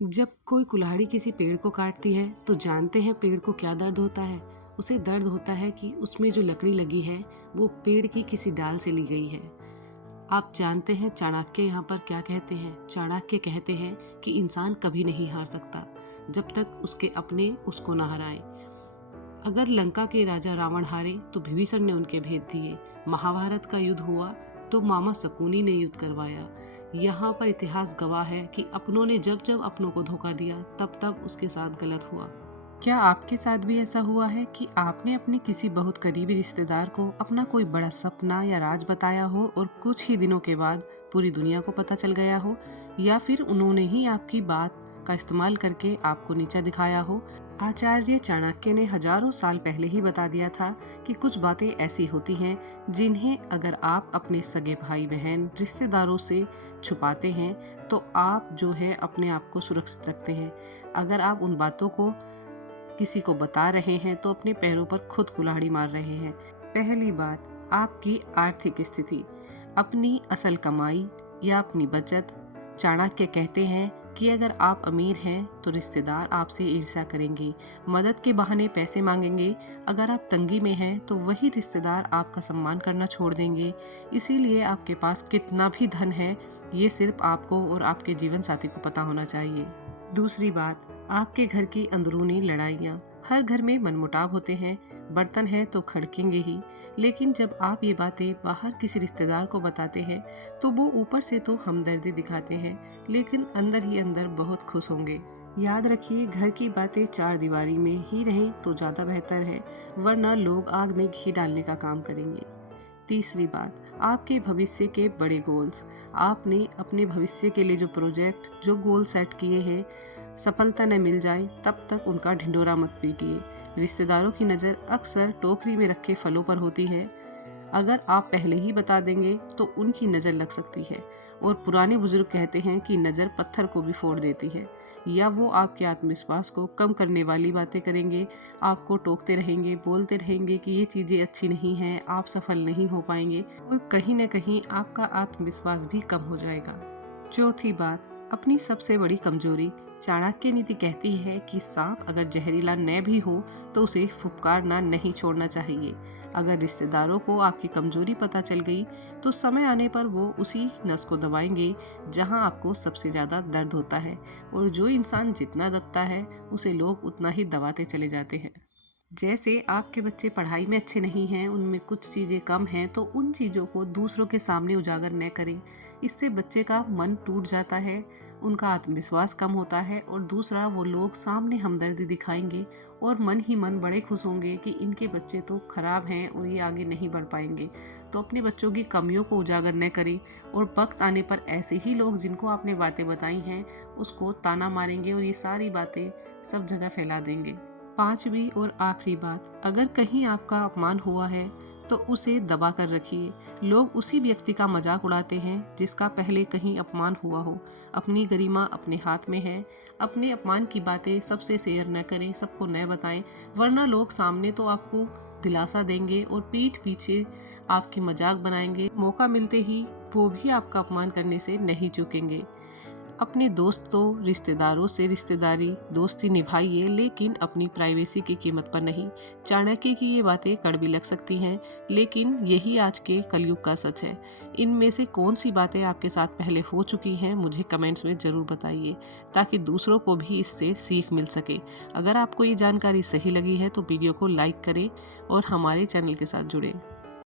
जब कोई कुल्हाड़ी किसी पेड़ को काटती है तो जानते हैं पेड़ को क्या दर्द होता है। उसे दर्द होता है कि उसमें जो लकड़ी लगी है वो पेड़ की किसी डाल से ली गई है। आप जानते हैं चाणक्य यहाँ पर क्या कहते हैं? चाणक्य कहते हैं कि इंसान कभी नहीं हार सकता जब तक उसके अपने उसको न हराएं। अगर लंका के राजा रावण हारे तो विभीषण ने उनके भेद दिए। महाभारत का युद्ध हुआ तो मामा शकुनी ने युद्ध करवाया। यहाँ पर इतिहास गवाह है कि अपनों ने जब जब अपनों को धोखा दिया तब तब उसके साथ गलत हुआ। क्या आपके साथ भी ऐसा हुआ है कि आपने अपने किसी बहुत करीबी रिश्तेदार को अपना कोई बड़ा सपना या राज बताया हो और कुछ ही दिनों के बाद पूरी दुनिया को पता चल गया हो, या फिर उन्होंने ही आपकी बात का इस्तेमाल करके आपको नीचा दिखाया हो? आचार्य चाणक्य ने हजारों साल पहले ही बता दिया था कि कुछ बातें ऐसी होती हैं जिन्हें अगर आप अपने सगे भाई बहन रिश्तेदारों से छुपाते हैं तो आप जो है अपने आप को सुरक्षित रखते हैं। अगर आप उन बातों को किसी को बता रहे हैं तो अपने पैरों पर खुद कुल्हाड़ी मार रहे हैं। पहली बात, आपकी आर्थिक स्थिति, अपनी असल कमाई या अपनी बचत। चाणक्य कहते हैं कि अगर आप अमीर हैं तो रिश्तेदार आपसे ईर्ष्या करेंगे, मदद के बहाने पैसे मांगेंगे। अगर आप तंगी में हैं तो वही रिश्तेदार आपका सम्मान करना छोड़ देंगे। इसीलिए आपके पास कितना भी धन है ये सिर्फ आपको और आपके जीवन साथी को पता होना चाहिए। दूसरी बात, आपके घर की अंदरूनी लड़ाइयाँ। हर घर में मनमुटाव होते हैं, बर्तन है तो खड़केंगे ही। लेकिन जब आप ये बातें बाहर किसी रिश्तेदार को बताते हैं तो वो ऊपर से तो हमदर्दी दिखाते हैं लेकिन अंदर ही अंदर बहुत खुश होंगे। याद रखिए, घर की बातें चार दीवारी में ही रहें तो ज़्यादा बेहतर है, वरना लोग आग में घी डालने का काम करेंगे। तीसरी बात, आपके भविष्य के बड़े गोल्स। आपने अपने भविष्य के लिए जो प्रोजेक्ट, जो गोल सेट किए हैं, सफलता न मिल जाए तब तक उनका ढिंढोरा मत पीटिए। रिश्तेदारों की नज़र अक्सर टोकरी में रखे फलों पर होती है। अगर आप पहले ही बता देंगे तो उनकी नज़र लग सकती है, और पुराने बुजुर्ग कहते हैं कि नज़र पत्थर को भी फोड़ देती है। या वो आपके आत्मविश्वास को कम करने वाली बातें करेंगे, आपको टोकते रहेंगे, बोलते रहेंगे कि ये चीज़ें अच्छी नहीं हैं, आप सफल नहीं हो पाएंगे, और कहीं ना कहीं आपका आत्मविश्वास भी कम हो जाएगा। चौथी बात, अपनी सबसे बड़ी कमजोरी। चाणक्य नीति कहती है कि सांप अगर जहरीला न भी हो तो उसे फुफकारना नहीं छोड़ना चाहिए। अगर रिश्तेदारों को आपकी कमजोरी पता चल गई तो समय आने पर वो उसी नस को दबाएंगे जहां आपको सबसे ज़्यादा दर्द होता है, और जो इंसान जितना दबता है उसे लोग उतना ही दबाते चले जाते हैं। जैसे आपके बच्चे पढ़ाई में अच्छे नहीं हैं, उनमें कुछ चीज़ें कम हैं, तो उन चीज़ों को दूसरों के सामने उजागर न करें। इससे बच्चे का मन टूट जाता है, उनका आत्मविश्वास कम होता है, और दूसरा वो लोग सामने हमदर्दी दिखाएंगे और मन ही मन बड़े खुश होंगे कि इनके बच्चे तो खराब हैं और ये आगे नहीं बढ़ पाएंगे। तो अपने बच्चों की कमियों को उजागर न करें, और वक्त आने पर ऐसे ही लोग जिनको आपने बातें बताई हैं उसको ताना मारेंगे और ये सारी बातें सब जगह फैला देंगे। पांचवी और आखिरी बात, अगर कहीं आपका अपमान हुआ है तो उसे दबा कर रखिए। लोग उसी व्यक्ति का मजाक उड़ाते हैं जिसका पहले कहीं अपमान हुआ हो। अपनी गरिमा अपने हाथ में है। अपने अपमान की बातें सबसे शेयर न करें, सबको न बताएं, वरना लोग सामने तो आपको दिलासा देंगे और पीठ पीछे आपकी मजाक बनाएंगे। मौका मिलते ही वो भी आपका अपमान करने से नहीं चूकेंगे। अपने दोस्तों रिश्तेदारों से रिश्तेदारी दोस्ती निभाइए, लेकिन अपनी प्राइवेसी की कीमत पर नहीं। चाणक्य की ये बातें कड़वी लग सकती हैं, लेकिन यही आज के कलयुग का सच है। इनमें से कौन सी बातें आपके साथ पहले हो चुकी हैं मुझे कमेंट्स में ज़रूर बताइए, ताकि दूसरों को भी इससे सीख मिल सके। अगर आपको ये जानकारी सही लगी है तो वीडियो को लाइक करें और हमारे चैनल के साथ जुड़ें।